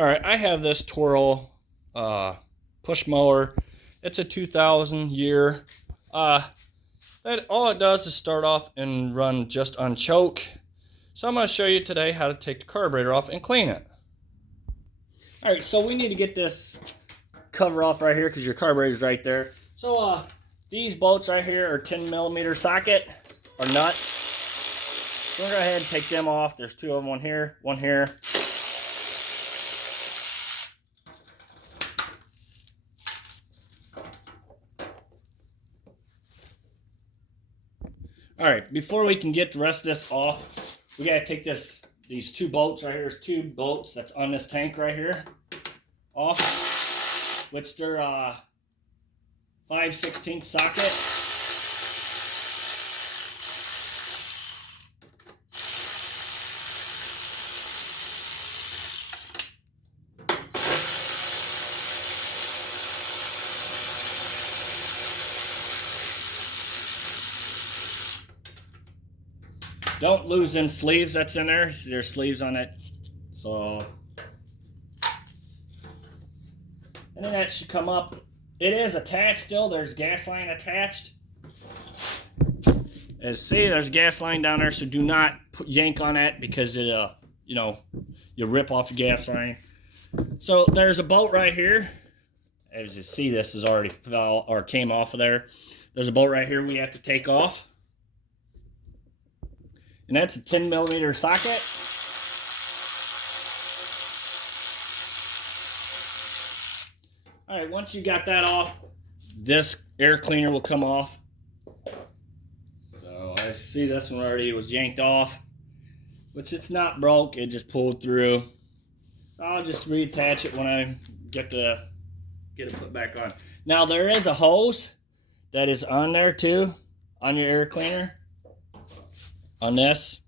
All right, I have this Toro push mower. It's a 2000 year. That all it does is start off and run just on choke. So I'm going to show you today how to take the carburetor off and clean it. All right, so we need to get this cover off right here because your carburetor's right there. So these bolts right here are 10mm socket or nut. So we're going to go ahead and take them off. There's two of them, one here, one here. All right, before we can get the rest of this off, we gotta take these two bolts right here. There's two bolts that's on this tank right here off, which they're 5/16 socket. Don't lose them sleeves that's in there. There's sleeves on it. So, and then that should come up. It is attached still. There's gas line attached. As see, there's gas line down there, so do not yank on that because it, you'll rip off the gas line. So there's a bolt right here. As you see, this is already fell or came off of there. There's a bolt right here we have to take off. And that's a 10mm socket. All right, once you got that off, this air cleaner will come off. So I see this one already was yanked off, which it's not broke, it just pulled through. So I'll just reattach it when I get it put back on. Now there is a hose that is on there too, on your air cleaner. On this,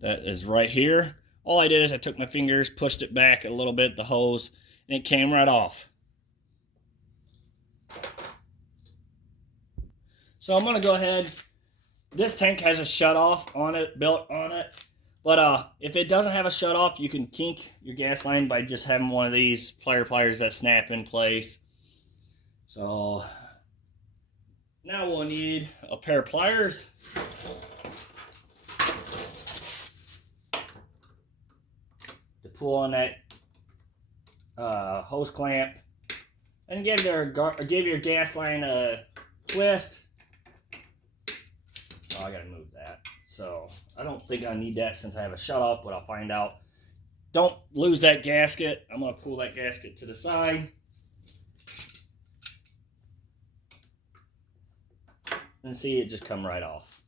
that is right here. All I did is I took my fingers, pushed it back a little bit, the hose, and it came right off. So I'm gonna go ahead. This tank has a shut off on it, built on it, but if it doesn't have a shut off, you can kink your gas line by just having one of these pliers that snap in place. So now we'll need a pair of pliers. To pull on that hose clamp and give your gas line a twist. Oh, I gotta move that. So I don't think I need that since I have a shut off, but I'll find out. Don't lose that gasket. I'm gonna pull that gasket to the side. And see it just come right off.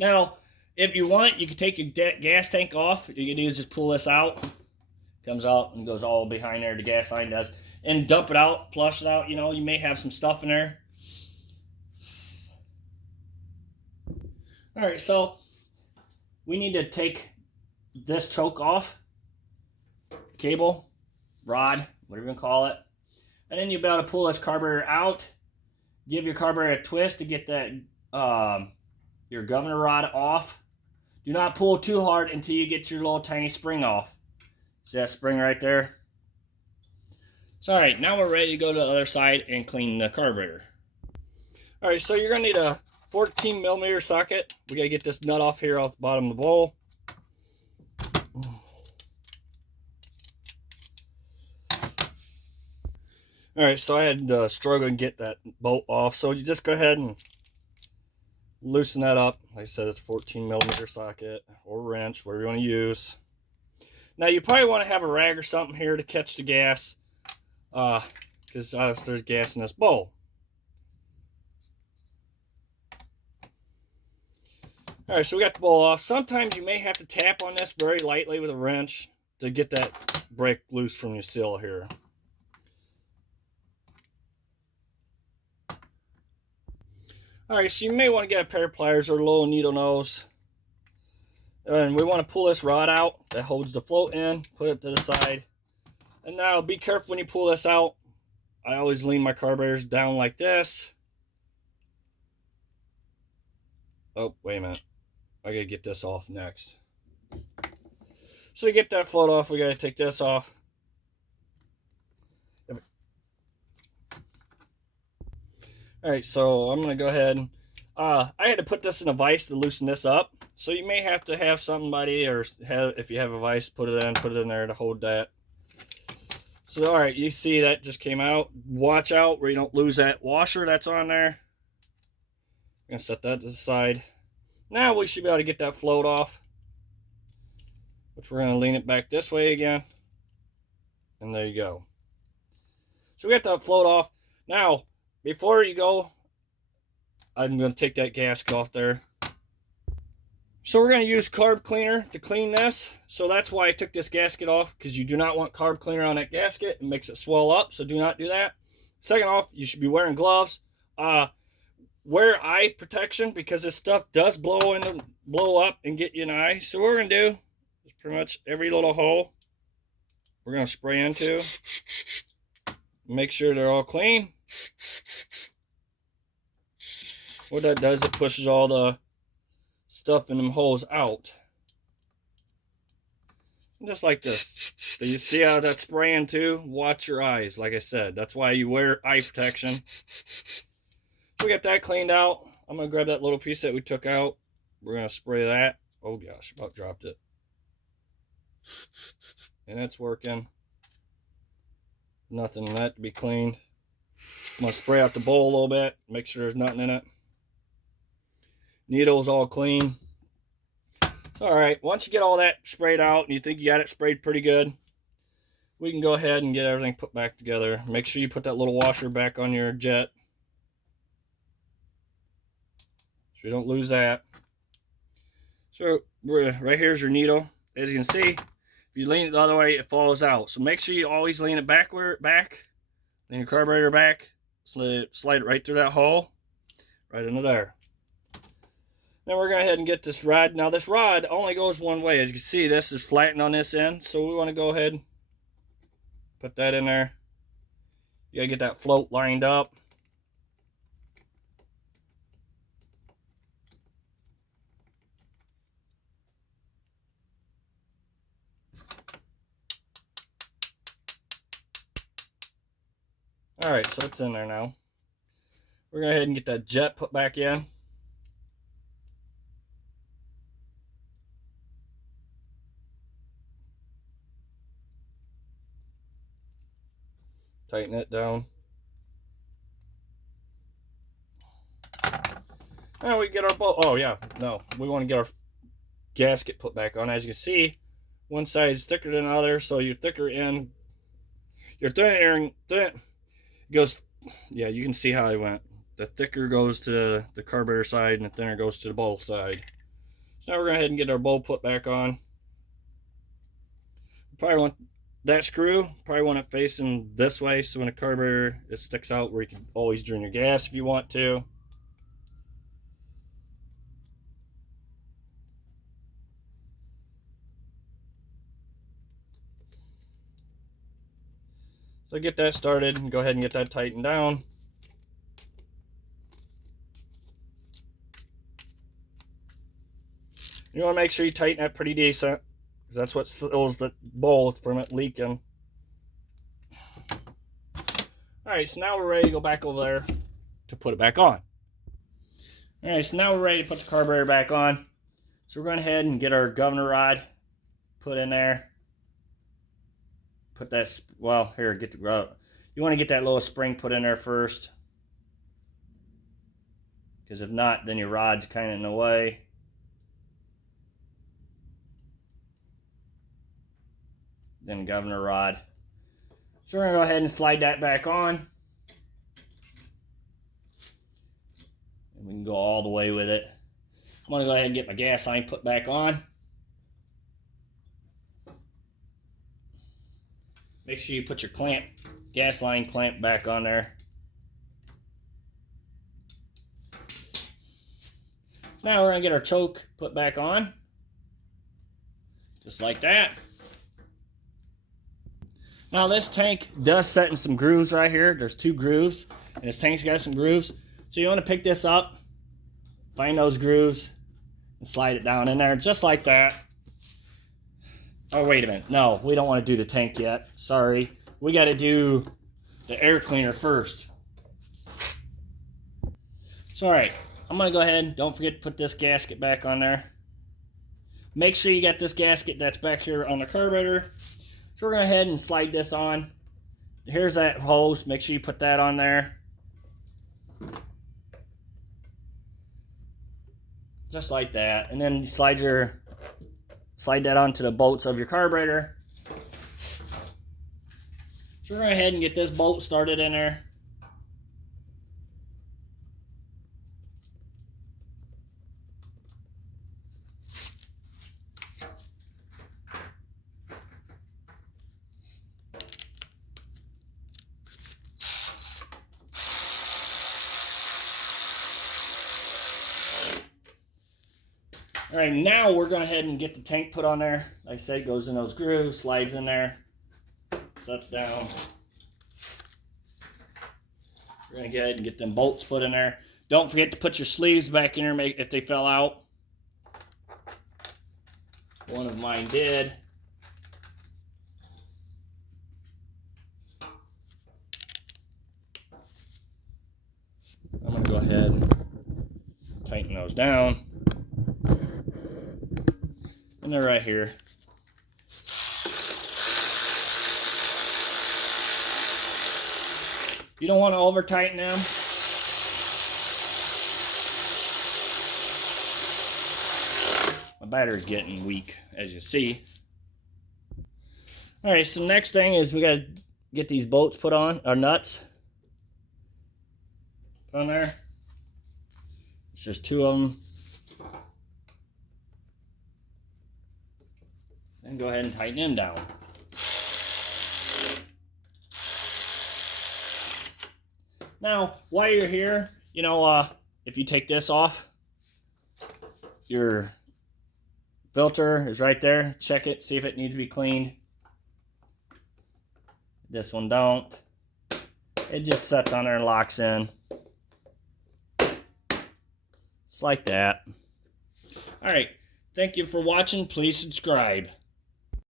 Now, if you want, you can take your gas tank off. You can do is just pull this out. Comes out and goes all behind there, the gas line does. And dump it out, flush it out. You know, you may have some stuff in there. All right, so we need to take this choke off. Cable, rod, whatever you can call it. And then you'll be able to pull this carburetor out. Give your carburetor a twist to get that your governor rod off. Do not pull too hard until you get your little tiny spring off. See that spring right there? So all right, now we're ready to go to the other side and clean the carburetor. All right, so you're gonna need a 14mm socket. We gotta get this nut off here off the bottom of the bowl. All right, so I had to struggle and get that bolt off. So you just go ahead and loosen that up. Like I said, it's a 14mm socket or wrench, whatever you want to use. Now you probably want to have a rag or something here to catch the gas, because there's gas in this bowl. All right, so we got the bowl off. Sometimes you may have to tap on this very lightly with a wrench to get that brake loose from your seal here. All right, so you may want to get a pair of pliers or a little needle nose. And we want to pull this rod out that holds the float in, put it to the side. And now be careful when you pull this out. I always lean my carburetors down like this. Oh, wait a minute. I gotta get this off next. So to get that float off, we got to take this off. All right, so I'm gonna go ahead and I had to put this in a vise to loosen this up. So you may have to have somebody, or if you have a vise, put it in there to hold that. So all right, you see that just came out. Watch out where you don't lose that washer that's on there. I'm gonna set that to the side. Now we should be able to get that float off, which we're gonna lean it back this way again. And there you go. So we got that float off. Now, before you go, I'm going to take that gasket off there. So we're going to use carb cleaner to clean this. So that's why I took this gasket off, because you do not want carb cleaner on that gasket. It makes it swell up, so do not do that. Second off, you should be wearing gloves. Wear eye protection, because this stuff does blow up and get you an eye. So what we're going to do is pretty much every little hole we're going to spray into. Make sure they're all clean. What that does, it pushes all the stuff in them holes out. And just like this. So you see how that's spraying too? Watch your eyes, like I said. That's why you wear eye protection. We got that cleaned out. I'm going to grab that little piece that we took out. We're going to spray that. Oh gosh, about dropped it. And it's working. Nothing in that to be cleaned. I'm going to spray out the bowl a little bit. Make sure there's nothing in it. Needle's all clean. Alright, once you get all that sprayed out and you think you got it sprayed pretty good, we can go ahead and get everything put back together. Make sure you put that little washer back on your jet, so you don't lose that. So right here's your needle. As you can see, if you lean it the other way, it falls out. So make sure you always lean it back. Lean your carburetor back. Slide it right through that hole, right into there. Then we're going to go ahead and get this rod. Now this rod only goes one way. As you can see, this is flattened on this end. So we want to go ahead and put that in there. You got to get that float lined up. Alright, so it's in there now. We're going to go ahead and get that jet put back in. Tighten it down. Now we get our bolt. Oh yeah, no, we want to get our gasket put back on. As you can see, one side's thicker than the other, so your thicker end, your thinner end goes. Yeah, you can see how I went. The thicker goes to the carburetor side, and the thinner goes to the bowl side. So now we're going to go ahead and get our bowl put back on. Probably want that screw, probably want it facing this way, so when the carburetor, it sticks out where you can always drain your gas if you want to. So get that started and go ahead and get that tightened down. You want to make sure you tighten that pretty decent, because that's what seals the bowl from it leaking. Alright, so now we're ready to go back over there to put it back on. Alright, so now we're ready to put the carburetor back on. So we're going ahead and get our governor rod put in there. Put that, well, here, get the, you want to get that little spring put in there first. Because if not, then your rod's kind of in the way. Then governor rod. So we're going to go ahead and slide that back on. And we can go all the way with it. I'm going to go ahead and get my gas line put back on. Make sure you put your clamp, gas line clamp back on there. Now we're going to get our choke put back on. Just like that. Now this tank does set in some grooves right here. There's 2 grooves, and this tank's got some grooves. So you want to pick this up, find those grooves, and slide it down in there just like that. Oh, wait a minute. No, we don't want to do the tank yet. Sorry. We got to do the air cleaner first. So, all right. I'm going to go ahead. Don't forget to put this gasket back on there. Make sure you got this gasket that's back here on the carburetor. So we're going to go ahead and slide this on. Here's that hose. Make sure you put that on there. Just like that. And then slide that onto the bolts of your carburetor. So we're going to go ahead and get this bolt started in there. All right, now we're going to go ahead and get the tank put on there. Like I said, goes in those grooves, slides in there, sets down. We're going to go ahead and get them bolts put in there. Don't forget to put your sleeves back in there if they fell out. One of mine did. I'm going to go ahead and tighten those down. And they're right here. You don't want to over tighten them. My battery's getting weak, as you see. All right, so next thing is we got to get these bolts put on, or nuts. Put on there. It's just 2 of them. And go ahead and tighten them down. Now, while you're here, you know, if you take this off, your filter is right there. Check it, see if it needs to be cleaned. This one don't. It just sets on there and locks in. It's like that. All right. Thank you for watching. Please subscribe.